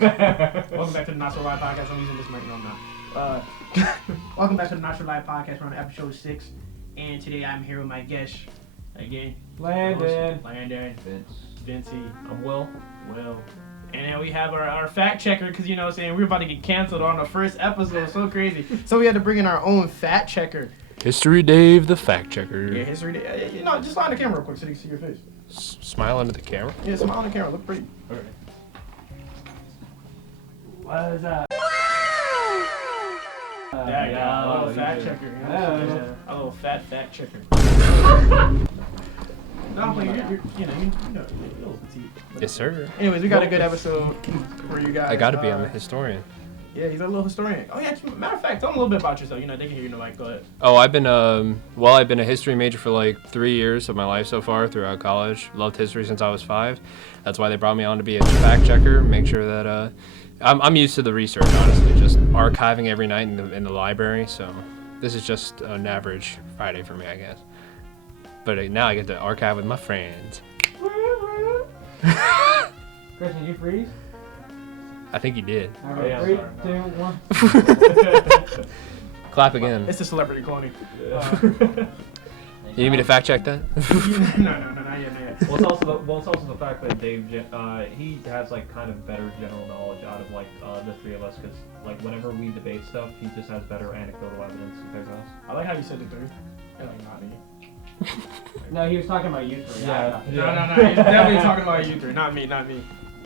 Welcome back to the Not So Live Podcast. I'm using this mic, no, I'm not. Welcome back to the Not So Live Podcast. We're on episode 6, and today I'm here with my guest again. Landon. Vincey. I'm Will. And then we have our fact checker, because you know what I'm saying, we're about to get canceled on the first episode. So crazy. So we had to bring in our own fact checker. History Dave, the fact checker. Yeah, History Dave. You know, just lie on the camera real quick so they can see your face. Smile into the camera? Yeah, smile on the camera. Look pretty. Okay. What is that? There you go. A little fact checker. You know? A little fact checker. No, but you're petite. Yes, sir. Anyways, we got a good episode for you guys. I gotta be. I'm a historian. Yeah, he's a little historian. Oh yeah, matter of fact, tell them a little bit about yourself. You know, they can hear you. Like, go ahead. Oh, I've been I've been a history major for like 3 years of my life so far throughout college. Loved history since I was 5. That's why they brought me on to be a fact checker. Make sure that I'm used to the research, honestly, just archiving every night in the library. So this is just an average Friday for me, I guess. But now I get to archive with my friends. Christian, did you freeze? I think you did. Alright, yeah, 3, sorry, 2, 1. Clap again. It's the celebrity cloning. You need me to fact check that? No, not yet. Well, it's also the fact that Dave, he has like kind of better general knowledge out of like the 3 of us, because like whenever we debate stuff, he just has better anecdotal evidence compared to us. I like how you said the 3. And like, not me. No, he was talking about you 3. No. He's definitely talking about you 3. Not me.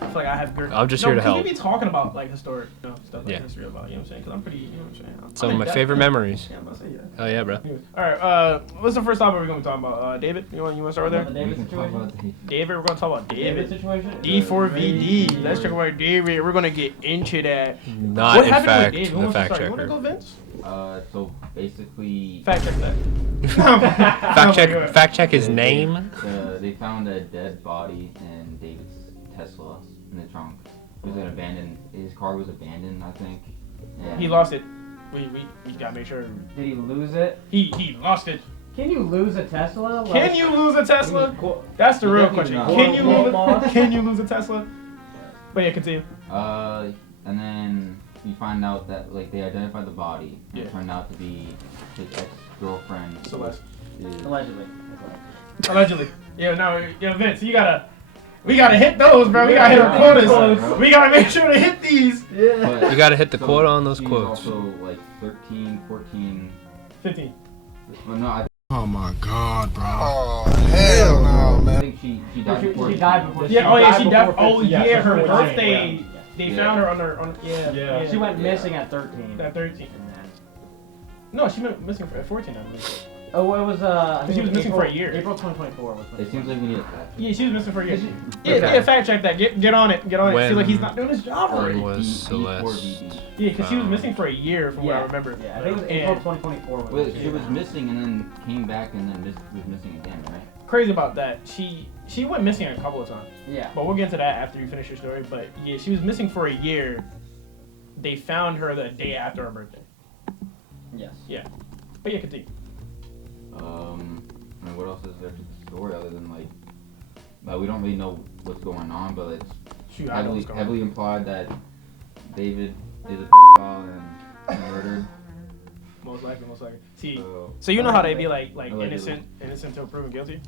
I feel like I have great. I'm just here to help. We be talking about like historic, stuff like Yeah. history about, you know what I'm saying? Because I'm pretty, you know what I'm saying? Some of my favorite memories. Yeah, I'm about to say yeah. Oh yeah, bro. All right, what's the first topic we're going to be talking about? David, you want to start The with there? David situation? David, we're going to talk about David David. situation? D4VD. Let's talk about David. We're going to get into that. Not What in happened fact with David? Who the wants to fact start? You want to checker. go, Vince? So basically, Fact check that. Fact check his name. they found a dead body in David's Tesla in the trunk. It was abandoned. His car was abandoned, I think. And He lost it. We got to make sure. Did he lose it? He lost it. Can you lose a Tesla? Can you lose a Tesla? That's the real question. Definitely Can you lose a Tesla? But yeah, continue. and then we find out that like they identified the body. And It turned out to be his ex-girlfriend. Celeste. Allegedly. Yeah, Vince, we gotta hit those, bro. We gotta hit our quotas. We gotta make sure to hit these. But, You gotta hit the quota on those she quotes. was also like 13, 14. 15. Well, no, Oh my God, bro. Oh, hell no, I man. think she died before. She died before. Yeah, she died died. before Oh 15. yeah, her so birthday. They Yeah. found her on yeah. She went missing at 13. At 13. No, she went missing at 14, I believe. Oh, it was I think She was missing for a year. April 2024 was. It seems like we need a fact. Yeah, she was missing for a year. Is she- Yeah, fact check that. Get on it. Get on it. When- See, like he's not doing his job when already. was Celeste? D4VD. Yeah, because she was missing for a year, from what I remember. Yeah, I think it was April 2024. Was Well, when she was missing and then came back and then was missing again, right? Crazy about that. She went missing a couple of times. Yeah. But we'll get into that after you finish your story. But yeah, she was missing for a year. They found her the day after her birthday. Yes. Yeah. But yeah, continue. I mean, what else is there to the story other than like we don't really know what's going on, but it's Shoot, I know what's going on. heavily implied that David is a pedophile and murdered. Most likely. See, So so you know how they be like Allegedly. innocent till proven guilty.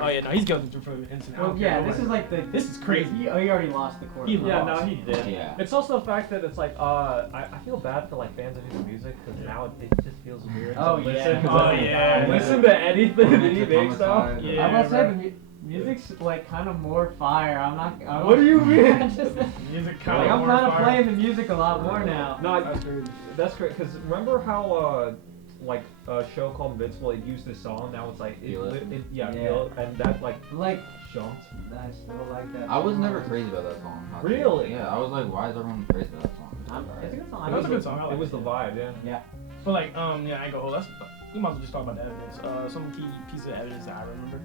Oh yeah, no, he's guilty till proven innocent. I Well, don't care yeah, what this is like the. This is crazy. He already lost the court. He Yeah, lost. no, he did. Yeah. It's also the fact that it's like, I feel bad for like fans of his music, because now it just feels weird Oh, to yeah. listen. Oh, yeah. Listen to anything that he Romantic makes now. homicide. Yeah. I must say bro. the music's like kind of more fire. I'm not. What do you mean? I'm just, Music like, kind I'm of kind of playing the music a lot more now. No, That's crazy. that's great, because remember how like a show called Invincible, it used this song, now it's like Feel It. Yeah. Feel It, and that like Like, jumped. I still like that. I was never crazy about that song. not to- Really? Yeah, I was like, why is everyone crazy about that song? It's a good song. It was a good song. I It like was the vibe, yeah. Yeah. But like, yeah, I ain't go. Oh, we might as well just talk about the evidence. Some key pieces of evidence that I remember.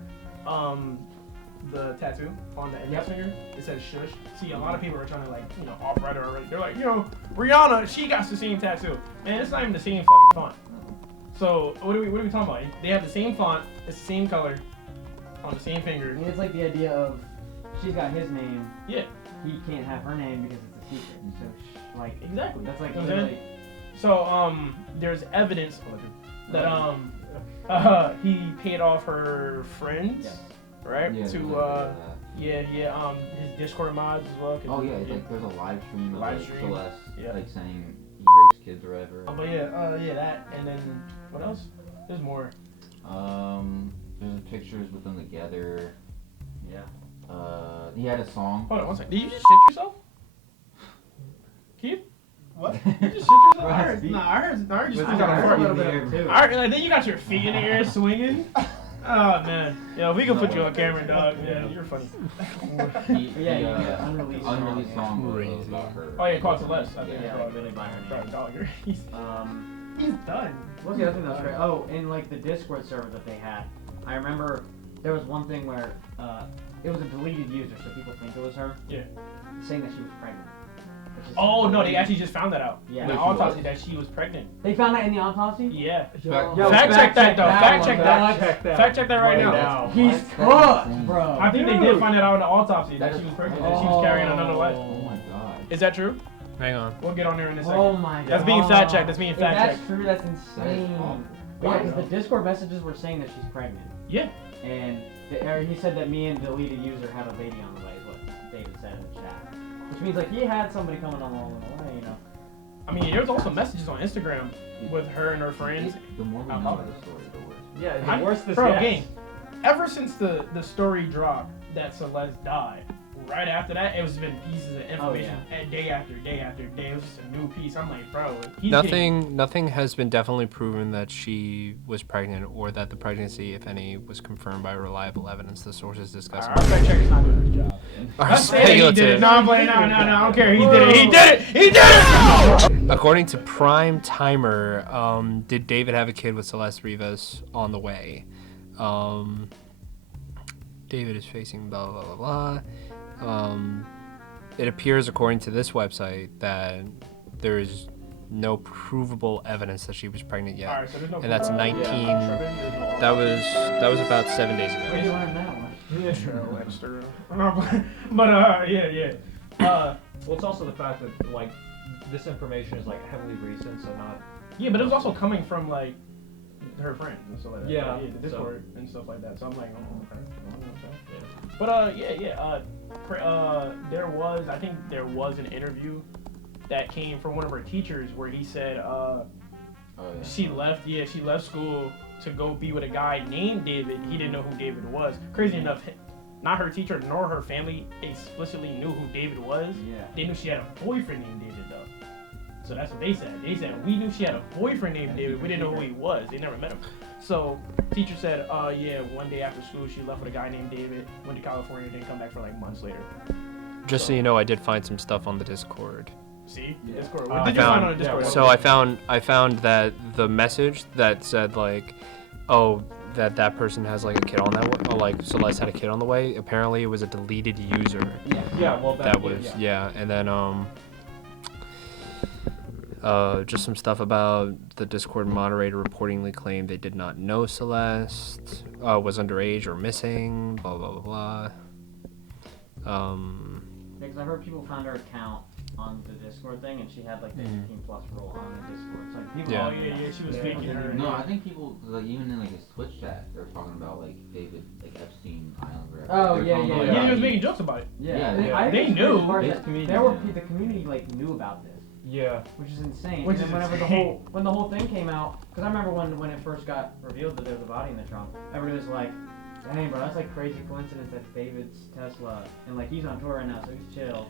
The tattoo on the index finger, it says shush. See, a lot of people are trying to like, off-right her already. They're like, Rihanna, she got the same tattoo. Man, it's not even the same fucking font. So what are we talking about? They have the same font, it's the same color, on the same I finger. mean, it's like the idea of she's got his name. Yeah. He can't have her name because it's the secret. So, like, Exactly. that's like You know what I'm really. So there's evidence that he paid off her friends, Yes. right? Yeah, To there's like, his Discord mods as well. 'Cause oh yeah, it's like there's a live stream of Live like stream. Celeste Yeah. like saying he rapes kids or whatever. But that, and then what else? There's more. There's pictures with them together. Yeah. He had a song. Hold on one second. Did you just shit yourself? Keith? What? You just shit yourself? Bro, I heard you With just the got heart a a little fart. bit too. Alright, like, then you got your feet in the air swinging. Oh man. Yo, we can put you on camera, dog. Yeah, you're funny. Yeah, unreleased song was Crazy. about her. Oh yeah, called Celeste. I think Yeah. it's called. Really by her Bro, name. dog, he's done. What's the other thing that was great? Oh, in like the Discord server that they had, I remember there was one thing where it was a deleted user, so people think it was her. Yeah. Saying that she was pregnant. which is Oh no, they crazy. actually just found that out. Yeah. The Wait, she autopsy was? that she was pregnant. They found that in the autopsy? Yeah. Yo, Fact check that though. Fact check that. Check that. Fact check that right now. now. He's That's cooked, insane. bro. I think they did find it out in the autopsy that That she was is pregnant, that she was carrying another life. Oh my god. Is that true? Hang on. We'll get on there in a second. Oh my god. That's being fact checked. That's being If fact that's checked. true, that's That is insane. awful. Yeah, because the Discord messages were saying that she's pregnant. Yeah. And he said that me and deleted user have a baby on the way, is what David said in the chat. Which means like he had somebody coming along the way, you know. I mean, there's also messages on Instagram with her and her friends. The more we know about the story, the worse. Yeah, the worse this Bro, gets. gang, ever since the story dropped that Celeste died, right after that, it was been pieces of information day after day after day. It was just a new piece. I'm like, bro, he's Nothing has been definitely proven that she was pregnant or that the pregnancy, if any, was confirmed by reliable evidence. The sources discussed. Our fact checker's not doing his job. Are Let's say that he did it. speculative. No, I'm playing. No, I don't care. He did it. He did it. He did it. According to Prime Timer, did David have a kid with Celeste Rivas on the way? David is facing blah blah blah blah. It appears, according to this website, that there is no provable evidence that she was pregnant yet. Alright, so there's no And that's proof. 19. Yeah. That was about 7 days Where did ago. you learn that one? Yeah, sure, extra. But yeah. Well, it's also the fact that like this information is like heavily recent, so not. Yeah, but it was also coming from like her friends and stuff like that. Yeah, the Discord and stuff like that. So I'm like, okay. Yeah. But there was an interview that came from one of her teachers where he said Oh yeah. she left school to go be with a guy named David. He didn't know who David was. Crazy enough, not her teacher nor her family explicitly knew who David was. Yeah. They knew she had a boyfriend named David though. So that's what they said. They said, we knew she had a boyfriend named David. We didn't know who he was. They never met him. So teacher said, one day after school she left with a guy named David, went to California, didn't come back for like months later. Just so you know, I did find some stuff on the Discord. See? Yeah. Discord. I What did you find on the yeah, Discord? So I found that the message that said like, oh, that person has like a kid on that way, or like Celeste had a kid on the way. Apparently, it was a deleted user. Yeah. Yeah, well, That was and then just some stuff about the Discord moderator reportedly claimed they did not know Celeste, was underage or missing, blah blah blah blah. Because I heard people found her account on the Discord thing, and she had like the 18 plus rule on the Discord. So like, people. Yeah. Oh yeah, she was faking her. No, I think people like even in like his Twitch chat, they're talking about like David, like Epstein Island. Whatever. Oh, They're yeah, talking yeah, about, Yeah, yeah. he was making jokes about it. Yeah. Yeah, They, yeah. I They think knew. the part His that community there were knew. the community like knew about this, Yeah. which is insane. Which and is then whenever insane. when the whole thing came out, because I remember when it first got revealed that there was a body in the trunk, everybody was like, "Dang, bro, that's like crazy coincidence. That's David's Tesla, and like he's on tour right now, so he's chill."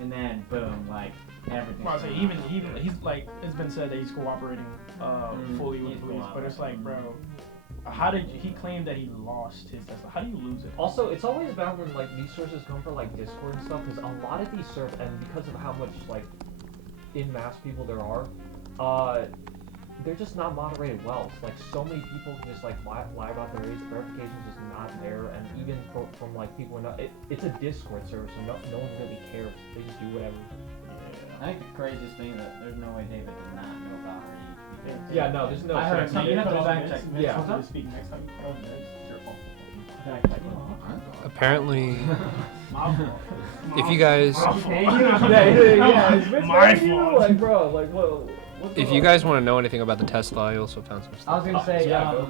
And then boom, like everything. Well, I say even he's like it's been said that he's cooperating fully with He's police, but it's like, bro, he claimed that he lost his Tesla? How do you lose it? Also, it's always bad when like these sources come from like Discord and stuff, because a lot of these serve, and because of how much like in mass people there are, they're just not moderated well. It's like so many people can just like lie about their age. Verification's just not there, and even from like people who are not. It's a Discord server, so no one really cares. They just do whatever. I think the craziest thing that there's no way David did not know about her age. Yeah, no, there's no. I heard sense. you have to cut off fact Vince. check. Vince Yeah. wants you to speak next time you cut off Vince. It's your fault. Apparently, My fault. if you guys My fault. Like, bro, like, what? if you guys want to know anything about the Tesla, I also found some I stuff. was gonna say, Yo,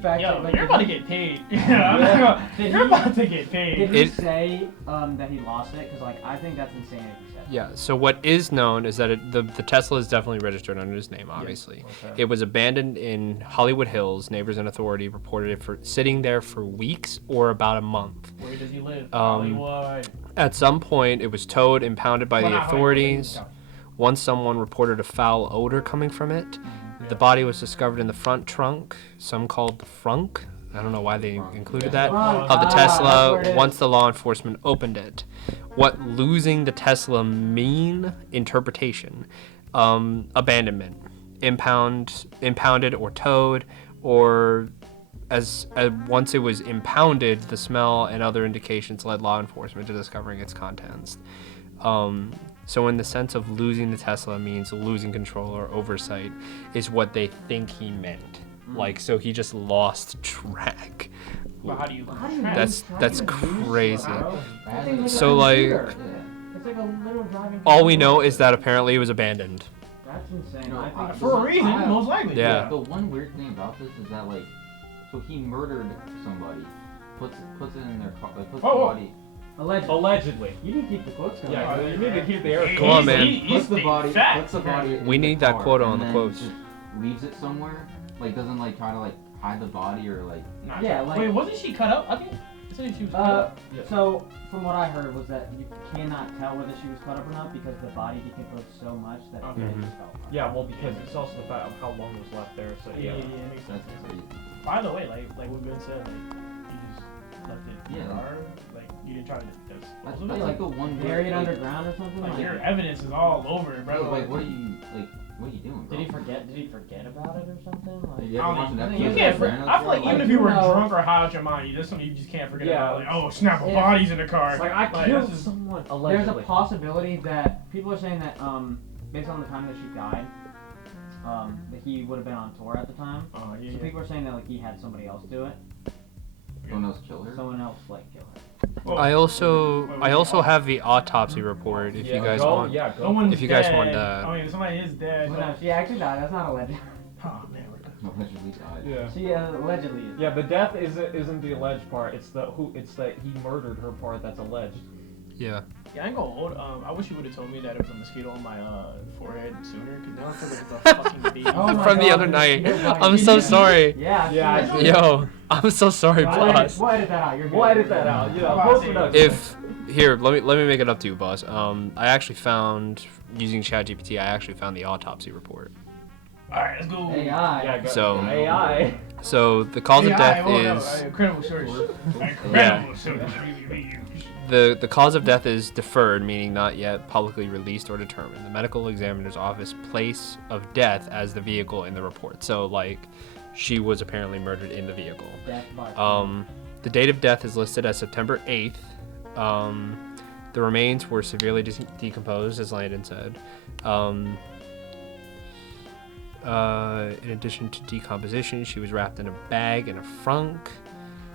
fact check, like, you're about to get paid. You're about to get paid. Did he It- say that he lost it? Because like I think that's insane if he said. Yeah. So what is known is that the Tesla is definitely registered under his name. Obviously, Okay. it was abandoned in Hollywood Hills. Neighbors and authority reported it for sitting there for weeks or about a month. Where does he live? Um, Hollywood. At some point, it was towed, impounded by Well, the not Hollywood, authorities. but Once someone reported a foul odor coming from it. The body was discovered in the front trunk, some called the frunk. I don't know why they included that. Frunk. Of the That's where Tesla it is. once the law enforcement opened it. What losing the Tesla mean? Interpretation. Abandonment. Impounded or towed, or as once it was impounded, the smell and other indications led law enforcement to discovering its contents. So in the sense of losing the Tesla means losing control or oversight is what they think he meant. Like, so he just lost track. But how do you? That's crazy. So, So like, it's like a little driving. All we know is that apparently it was abandoned. That's insane. No, I think For a reason, most likely. Yeah. The one weird thing about this is that like, so he murdered somebody, puts it in their car, like, puts the Whoa. body. Allegedly. You didn't keep the quotes going. Yeah, you need to keep the air. Come on, man. Puts the body. Puts the body. We in the need that car, quote and on the then quotes. just leaves it somewhere. Like doesn't like try to like hide the body or like. Nah, Yeah, like- wait, wasn't she cut up? I think. Isn't she was cut up? So from what I heard was that you cannot tell whether she was cut up or not because the body decomposed so much that Okay. it just fell apart. Yeah, well, because it's also the fact of how long was left there. So Yeah, yeah. makes sense. That's crazy. By the way, like what Ben said, like you just left it in Yeah. the car, like you didn't try to That's, dispose of that's it. like the one. Bury it like, underground or something. Like Like, your evidence is all over, it, bro. Like what are you like? What are you doing, bro? did he forget about it or something? Like, Like, you ever watch an I episode think You of can't. Sopranos, I feel like bro? even Like, if you were you know- drunk or high out your mind, that's something you just can't forget Yeah. about. Like, oh snap, a Yeah. body's in the car. It's like I Like, killed that's just- someone there's a allegedly. possibility that people are saying that based on the time that she died, that he would have been on tour at the time. Oh yeah. So people are saying that like he had somebody else do it. Someone else killed her. Someone else like kill her. Well, I also wait, have the autopsy report if you guys want. Yeah, no go. one's if you guys dead. want that. I mean, somebody is dead. Well, no, she actually died. That's not a legend. Oh man, we're good. Allegedly died. Yeah. She allegedly is. Yeah, the death isn't the alleged part. It's the he murdered her part that's alleged. Yeah. Yeah, I ain't gonna hold. I wish you would have told me that it was a mosquito on my forehead sooner, cause now I feel like it's a fucking baby. Oh my From the God, other night. mosquito bite. I'm so sorry. Yeah. Yeah, she- Yo, I'm so sorry, boss. We'll edit that out. You're good. We'll edit that out. Yeah, Well, post see, production. If here, let me make it up to you, boss. I actually found using ChatGPT. I actually found the autopsy report. All right, let's go. AI. Yeah, go. So- AI. So the cause of death is incredible search. Yeah. Incredible search. the cause of death is deferred, meaning not yet publicly released or determined. The medical examiner's office place of death as the vehicle in the report. So like, she was apparently murdered in the vehicle. Death by The date of death is listed as September 8th. The remains were severely decomposed, as Landon said. In addition to decomposition, she was wrapped in a bag in a frunk.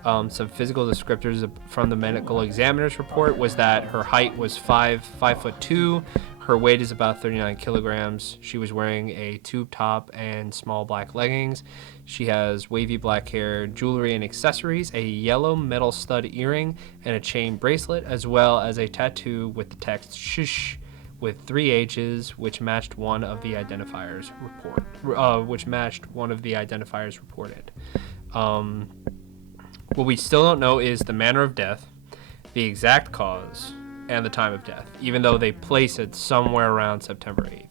Some physical descriptors from the medical examiner's report was that her height was 5'2". Her weight is about 39 kilograms. She was wearing a tube top and small black leggings. She has wavy black hair, jewelry and accessories, a yellow metal stud earring, and a chain bracelet, as well as a tattoo with the text "Shush" with 3 H's, which matched one of the identifiers reported. What we still don't know is the manner of death, the exact cause, and the time of death, even though they place it somewhere around September 8th.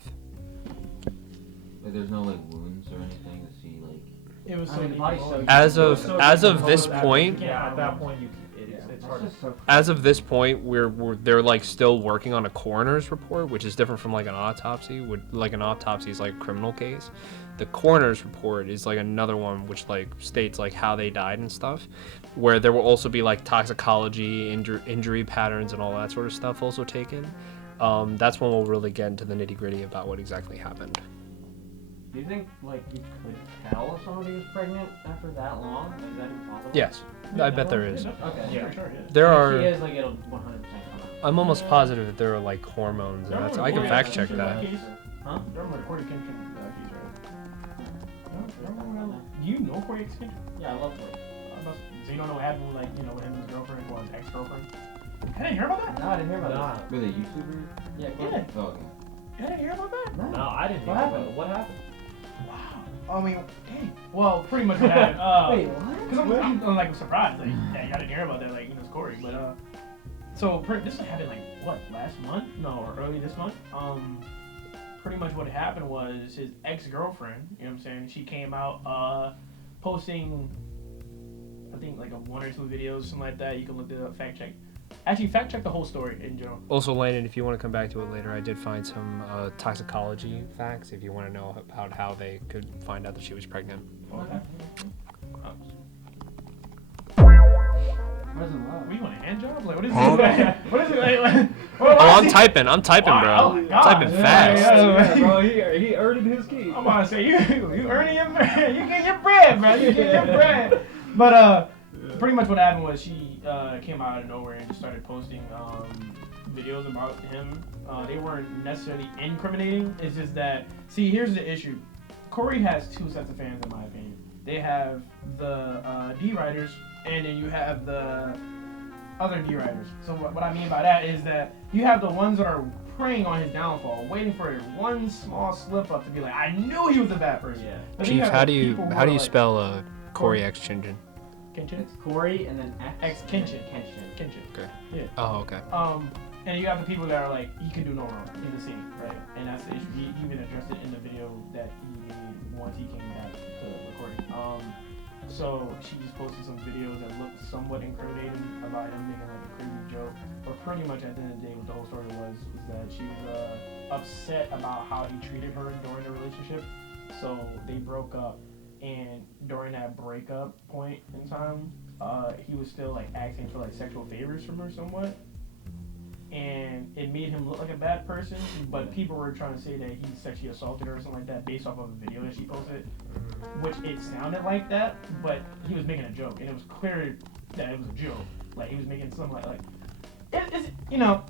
Like there's no like wounds or anything to see like. It was I mean, the body's so- As of this decomposed point, Yeah, at that point it's hard to. That's just so as of this point, they're like still working on a coroner's report, which is different from like an autopsy. Like an autopsy is like a criminal case. The coroner's report is like another one which like states like how they died and stuff, where there will also be like toxicology, injury patterns, and all that sort of stuff also taken. That's when we'll really get into the nitty gritty about what exactly happened. Do you think like you could tell if somebody was pregnant after that long? Like, is that even possible? Yes, I bet there is. Okay. Yeah, sure, yeah. There If are. she is, like, it'll 100% come out. I'm almost positive that there are like hormones, and that's. I can fact check that. Huh? You remember the CoryXKenshin case, right? Do you know CoryXKenshin? Yeah, I love Cory. So you don't know what happened with, like, you know, with him and his girlfriend, well, his ex-girlfriend? I didn't hear about that. No, I didn't hear about Nah. that. With a YouTuber? Yeah, Yeah. Oh, okay. I didn't hear about that. No. No, I didn't hear What about happened? it. What happened? Wow. I mean, dang. Well, pretty much what happened. Wait, what? Because I'm like surprised, like, yeah, I didn't hear about that, like, you know, it's Cory, but so this happened like what, last month? No, or early this month. Pretty much what happened was his ex-girlfriend, you know what I'm saying? She came out posting, I think like 1 or 2 videos, something like that. You can look it up, fact check. Actually, fact check the whole story in general. Also, Landon, if you want to come back to it later, I did find some toxicology facts. If you want to know about how they could find out that she was pregnant. Okay. What is it love? What, you want a hand job? Like, what is Huh? it? What is it? Like, Oh, I'm typing, bro. Wow, oh my God. Typing fast. Yeah. Bro, he earned his key. I'm about to say, you earning your bread. You get your bread, bro. You get your bread. But pretty much what happened was she came out of nowhere and just started posting videos about him. They weren't necessarily incriminating. It's just that, see, here's the issue. Cory has 2 sets of fans, in my opinion. They have the D writers, and then you have the other D writers. So what I mean by that is that you have the ones that are preying on his downfall, waiting for one small slip up to be like, I knew he was a bad person. Yeah. But then you Chief, have how the do you people who how are do you like, spell CoryXKenshin? Kenshin? It's Cory and then Kenshin. Kenshin. Kenshin. Oh, okay. And you have the people that are like, he can do no wrong in the scene, right? And that's the issue. He even addressed it in the video that he made once he came back to recording. So she just posted some videos that looked somewhat incriminating about him making like a crazy joke. But pretty much at the end of the day, what the whole story was that she was upset about how he treated her during the relationship. So they broke up, and during that breakup point in time, he was still like asking for like sexual favors from her somewhat. And it made him look like a bad person, but people were trying to say that he sexually assaulted her or something like that based off of a video that she posted, which it sounded like that, but he was making a joke, and it was clear that it was a joke. Like, he was making something like it's, you know,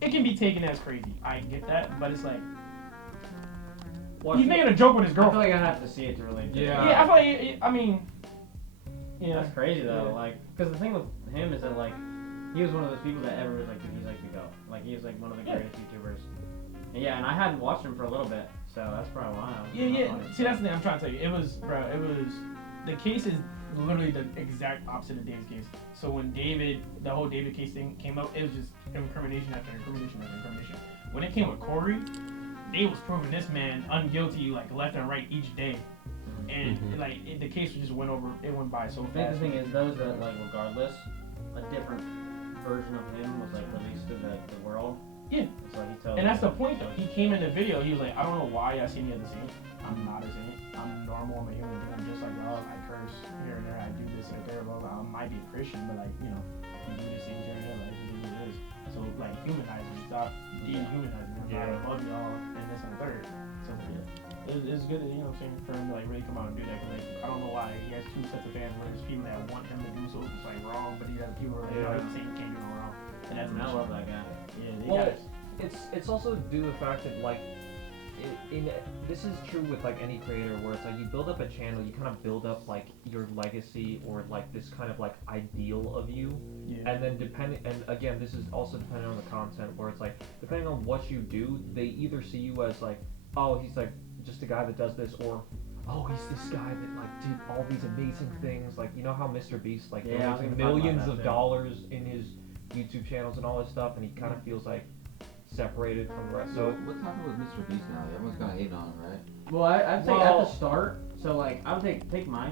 it can be taken as crazy. I get that, but it's like, he's making a joke with his I feel girlfriend. like I have to see it to relate to it. Yeah, I feel like, I mean, yeah. That's crazy though, Yeah. like, because the thing with him is that, like, he was one of those people that ever was like, dude, he's like the GOAT. Like, he was like one of the Yeah. greatest YouTubers. And yeah, and I hadn't watched him for a little bit, so that's probably why. I was Yeah. on it. See, that's the thing I'm trying to tell you. The case is literally the exact opposite of David's case. So when the whole David case thing came out, it was just incrimination after incrimination after incrimination. When it came with Cory, they was proving this man unguilty like left and right each day. And the case just went by so I think fast. the thing is, those that, like, regardless, a different version of him was like released to the world. Yeah. So he told And that's the point though. He came in the video, he was like, I don't know why y'all see me as a saint. I'm not a saint. I'm normal, I'm a human being, just like y'all. I curse here and there, I do this and there, blah, blah. I might be a Christian, but like, you know, you do these things here and there, like, this is what it is. So like, humanize me, stop dehumanizing me. I'm not above y'all and this and the third. So yeah, it's good, you know what I'm saying, for him to like really come out and do that, because like, I don't know why he has 2 sets of fans where there's people that want him to do so it's like wrong, but he has people who are like, no, he's saying you can't do no wrong. And that's I love that guy. Yeah, they Well, got it's also due to the fact that, like, this is true with like any creator, where it's like you build up a channel, you kind of build up like your legacy or like this kind of like ideal of you, and then again, this is also dependent on the content, where it's like depending on what you do, they either see you as like, oh, he's like just a guy that does this, or oh, he's this guy that like did all these amazing things, like, you know how Mr.Beast like Yeah, I was donates gonna talk about millions that of too. dollars in his YouTube channels and all this stuff, and he kind of feels like separated from the rest. So So what's happening with Mr. Beast now? Everyone's kind of hating on him, right? Well, I'd say at Well- the start, so like I would take my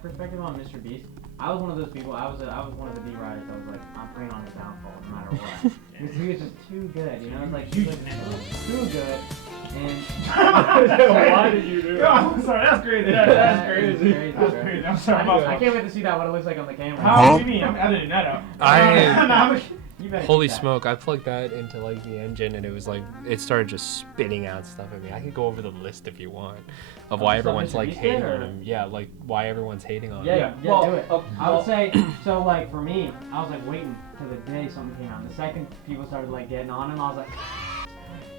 perspective on Mr. Beast. I was one of those people. I was one of the D writers. I was like, I'm praying on his downfall no matter what. Because he was just too good, you know. It's like he was too good, and why did you do Yo, I'm sorry, that's crazy. That's crazy. Crazy, That's bro. crazy. I'm sorry. I can't wait to see that what it looks like on the camera. How do you mean? I'm editing that out. I- No, You better Holy keep that. smoke! I plugged that into like the engine, and it was like it started just spitting out stuff at me. I could go over the list if you want of why Stuff everyone's Mr. like Beast hating did, on or- him. Yeah, like why everyone's hating on Yeah, him. yeah, well, do it. I well- would say, so like for me, I was like waiting till the day something came out. The second people started like getting on him, I was like,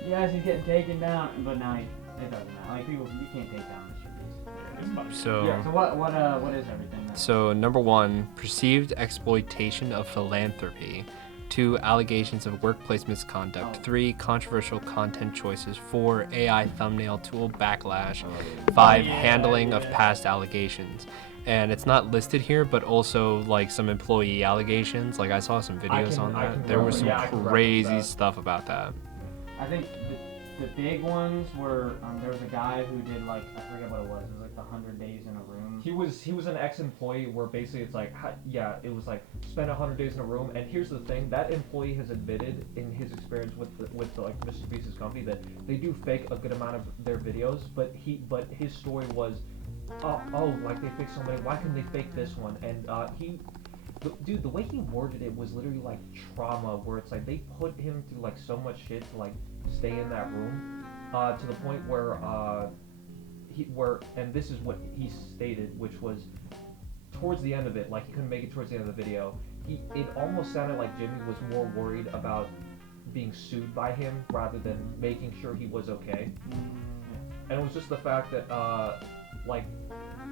yes, he's getting taken down. But now it doesn't matter. Like people, you can't take down Mr. Beast. So. Yeah. So what is everything? Then? So, number 1, perceived exploitation of philanthropy. 2, allegations of workplace misconduct. Oh. 3, controversial content choices. 4, AI thumbnail tool backlash. Oh, 5, yeah, handling of yeah. past allegations. And it's not listed here, but also like some employee allegations. Like I saw some videos on I that. can There was some reference- yeah, I can crazy reference stuff about that. I think the big ones were there was a guy who did like I forget what it was. It was like the 100 days in a room. He was an ex-employee where basically it's like, yeah, it was like spend 100 days in a room. And here's the thing, that employee has admitted in his experience with like Mr. Beast's company that they do fake a good amount of their videos, but his story was, oh, like they faked so many. Why couldn't they fake this one? And dude, the way he worded it was literally like trauma, where it's like they put him through like so much shit to like stay in that room, to the point where and this is what he stated, which was towards the end of it, like he couldn't make it towards the end of the video. It almost sounded like Jimmy was more worried about being sued by him rather than making sure he was okay. And it was just the fact that like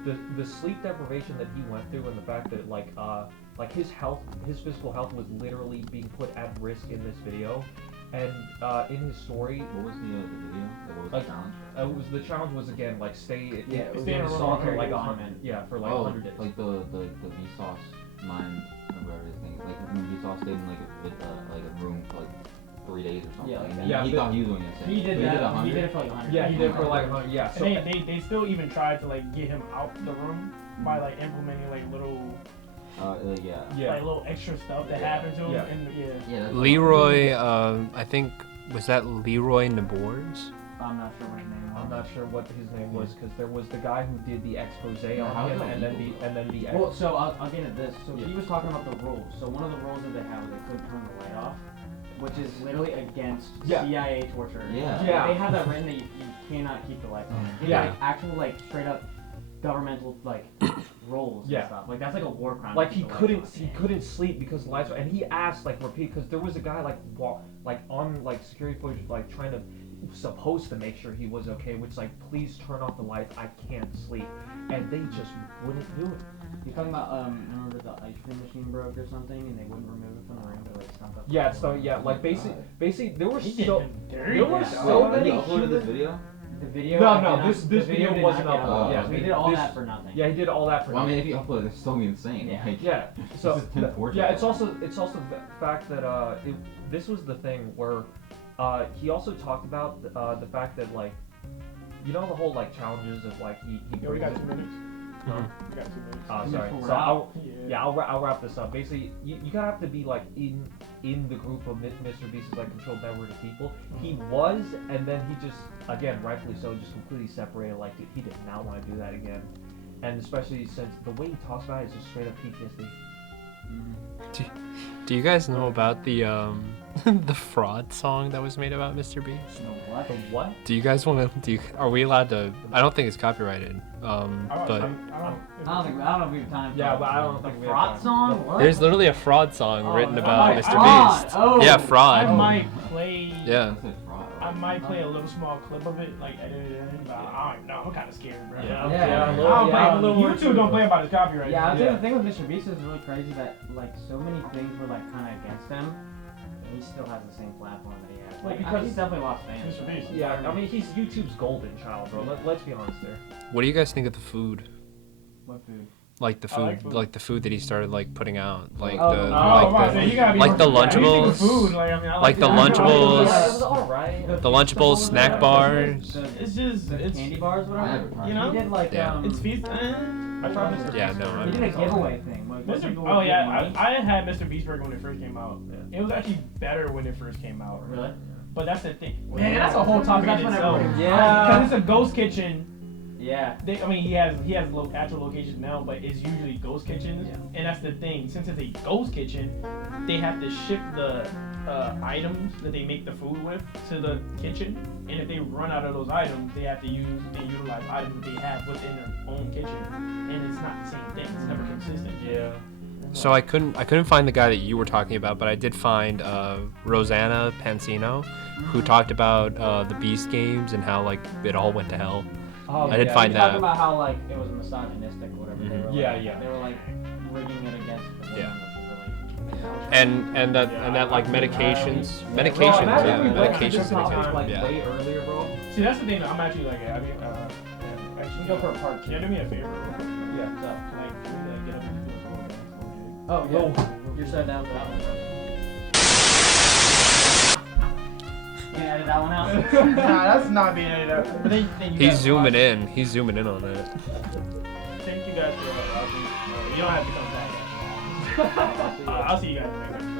the sleep deprivation that he went through, and the fact that like his physical health was literally being put at risk in this video. And in his story, What was the video? What was Like, the challenge? the challenge was again like stay Yeah, it was stay in a room solitary for, like confinement. for like Oh, 100 days. like the Vsauce mine, or whatever his name. Like when Vsauce stayed in like a room for like 3 days or something. Yeah, like and that. he, Yeah, he but- thought he was doing it. He did But that. He 100? did it for like 100. Yeah, he did for like 100. Yeah, so And they still even tried to like get him out the room by like implementing like little Yeah. yeah. like little extra stuff that Yeah. happened to him. Yeah. And Yeah. That's Leroy, I think, was that Leroy Nabors? I'm not sure what his name was. I'm not sure what his name was, because there was the guy who did the expose Yeah, how on is him, that and then legal? the Well, so I'll get into this. So Yeah. he was talking about the rules. So one of the rules that they have is they couldn't turn the light off, which is literally against Yeah. CIA torture. Yeah. Yeah. They have that written that you cannot keep the lights on. They Yeah. have, like actual like straight up governmental like rules Yeah. and stuff. Like that's like a war crime. like to he keep the couldn't lights he on. couldn't sleep because the lights were, and he asked like repeat, because there was a guy like on like security footage like trying to supposed to make sure he was okay, which like please turn off the lights, I can't sleep, and they just wouldn't do it. You're talking about remember the ice cream machine broke or something and they wouldn't remove it from the room, but like stunk up. Yeah, so yeah, like basically there were he did so him dirty. there were Yeah. so Wait, many you uploaded this human- video? The video. No, I no, did not- this the video did wasn't not get uploaded. Yeah, So he did all this- that for nothing. Yeah, he did all that for Well, I nothing. mean, if you upload it, it's still insane. Yeah. Like, Yeah, so This is 10 torture. yeah, it's also the fact that this was the thing where he also talked about the fact that like, you know, the whole like challenges of like he Yeah, we got 2 minutes. Huh? We got 2 minutes. Sorry. Before So we're out. I'll wrap this up. Basically, you gotta have to be like in the group of Mr. Beast's like controlled network of people. He was, and then he just again, rightfully so, just completely separated. Like he did not want to do that again, and especially since the way he talks about it is just straight up PTSD. Do you guys know about the the fraud song that was made about Mr. Beast? No, what? The what? Do you guys want to? Are we allowed to? I don't think it's copyrighted. But I don't know if we have time. Yeah, for but I don't the think we have fraud time. song. What? there's literally a fraud song Oh, written oh about my Mr. God. Beast. Oh. Yeah, I fraud. might play. Yeah. That's a fraud. I might play a little small clip of it, like edited in, but I don't know. I'm kind of scared, bro. Yeah, Yeah. a I little- don't yeah, play. I'm a little worried YouTube too. don't play about his copyright. Yeah, I'd say Yeah. the thing with Mr. Beast is really crazy that like so many things were like kind of against him, and he still has the same platform that he has. Well, Like, because he's definitely lost fans. Mr. Beast. Yeah, I mean he's YouTube's golden child, bro. Let's be honest there. What do you guys think of the food? What food? Like the I like food, food. like the food that he started like putting out, like Oh, the oh, Oh, like man, the you gotta be like the more- anything with Lunchables, food, like, I mean, I like the food. Lunchables. Yeah, it was alright. the Lunchables snack The- bars. It's just, the it's, candy bars, I whatever. never tried You it. know? He did like Yeah. it's feast. I tried Mr. Yeah, Beast no, burger. He did a giveaway thing. Like, Mr. people Oh would yeah, give money. I had Mr. Beast burger when it first came out. Yeah. It was actually better when it first came out. Really? But that's the thing. Well, Man, that's a whole topic that's in when itself. everybody- Yeah. Because it's a ghost kitchen Yeah. I mean, he has actual locations now, but it's usually ghost kitchens, and that's the thing. Since it's a ghost kitchen, they have to ship the items that they make the food with to the kitchen, and if they run out of those items, they have to utilize items that they have within their own kitchen, and it's not the same thing. It's never consistent. Yeah. So I couldn't find the guy that you were talking about, but I did find Rosanna Pansino, who talked about the Beast games and how like it all went to hell. Oh, I did yeah. find Talking that. about how like it was misogynistic or whatever. They were, Yeah, like, yeah. They were like rigging it against the women, Yeah. which is really. And that like medications, Bro, medications, imagine yeah, we went to medications this and topic exams, like yeah. way earlier, bro. See, that's the thing. I'm actually like, I mean, actually, Go for a part Can you do me a favor? Yeah. What's up? Can I get up and do a call back? Oh, yeah. You're so down for that one, bro. You can edit that one out. Nah, that's not being edited out. But then you He's guys zooming watch. in. He's zooming in on that. Thank you guys for watching. You don't have to come back. I'll see you guys next time.